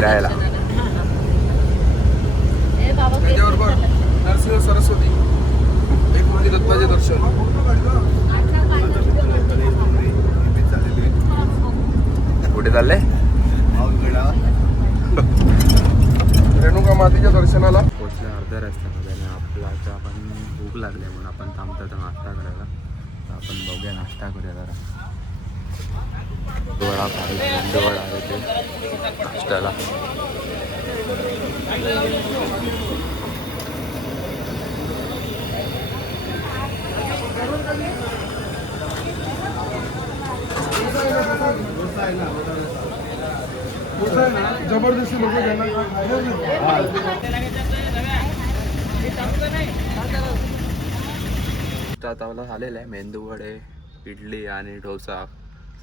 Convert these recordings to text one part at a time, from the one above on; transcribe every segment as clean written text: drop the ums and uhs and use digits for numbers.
फिरायला. त्याच्याबरोबर नरसिंह सरस्वती एक म्हणजे दत्ताचे दर्शन. कुठे चालले? रेणुका मातेच्या दर्शनाला पोचल्या अर्ध्या रस्त्यामध्ये आणि आपल्याला आपण भूक लागली म्हणून आपण थांबतो तर नाश्ता करायला. तर आपण बघूया नाश्ता करूया जरा. वडा मेंदूवडा आहे ते नाश्त्याला. जबरदस्ती लोक आता झालेलं आहे. मेंदू वडे, इडली आणि डोसा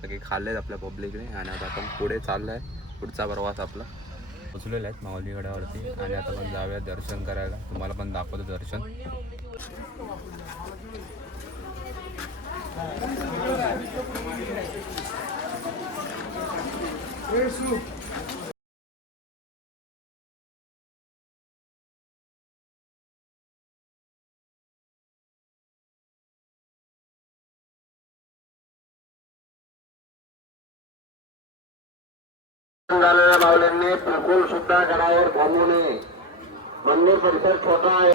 सगळे खाल्लेत आपल्या पब्लिकने. आणि आता आपण पुढे चाललो आहे. पुढचा प्रवास आपला पोचलेला आहे माऊली गडावरती. आणि आता आपण जाऊया दर्शन करायला. तुम्हाला पण दाखवतो दर्शन. झालेल्या माऊल्यांनी बिलकुल सुद्धा गडावर थांबू नये. मंदिर परिसर छोटा आहे.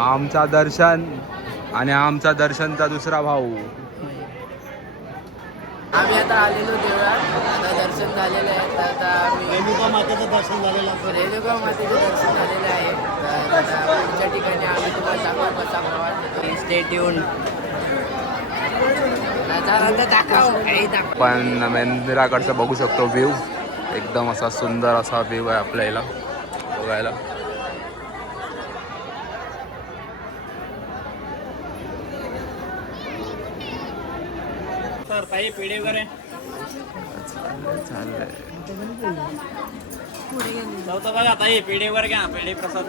आमचा दर्शन आणि आमचा दर्शनचा दुसरा भाऊ. आम्ही आता आलेलो देवळात. आता दर्शन झालेलं आहे. तर आता आम्ही रेणुका मातेचं दर्शन झालेलं आहे. रेणुका मातेचं दर्शन झालेलं आहे. तर आता पुढच्या ठिकाणी आम्ही तुम्हाला दाखवू कसा प्रवास. Stay tune. पण मंदिराकडचं बघू शकतो व्ह्यू. एकदम असा सुंदर असा व्ह्यू आहे आपल्याला बघायला. सर ताई पेढे वगैरे चाललंय. जाऊ बघा ताई पेढे वगैरे घ्या. पेढे प्रसाद.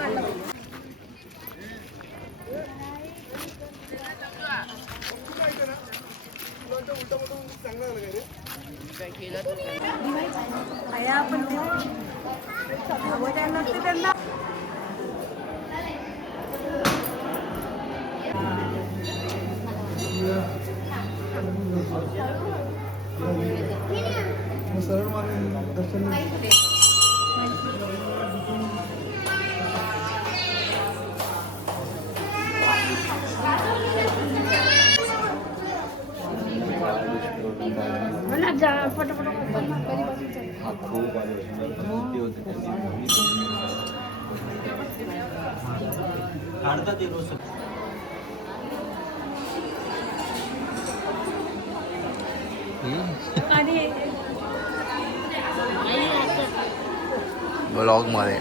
ब्लॉग मध्ये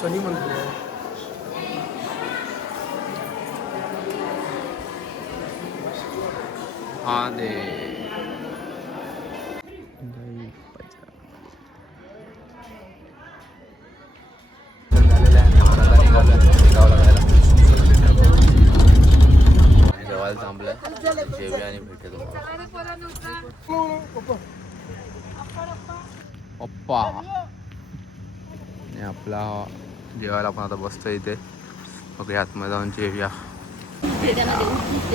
शनी मंदिर हा दे. जेवायला थांबलं. जेवूया आणि भेटू तुम्हाला. पप्पा आणि आपला जेवायला आपण आता बसतो इथे. ओके आतमध्ये जाऊन जेवूया. भेटायला देऊ.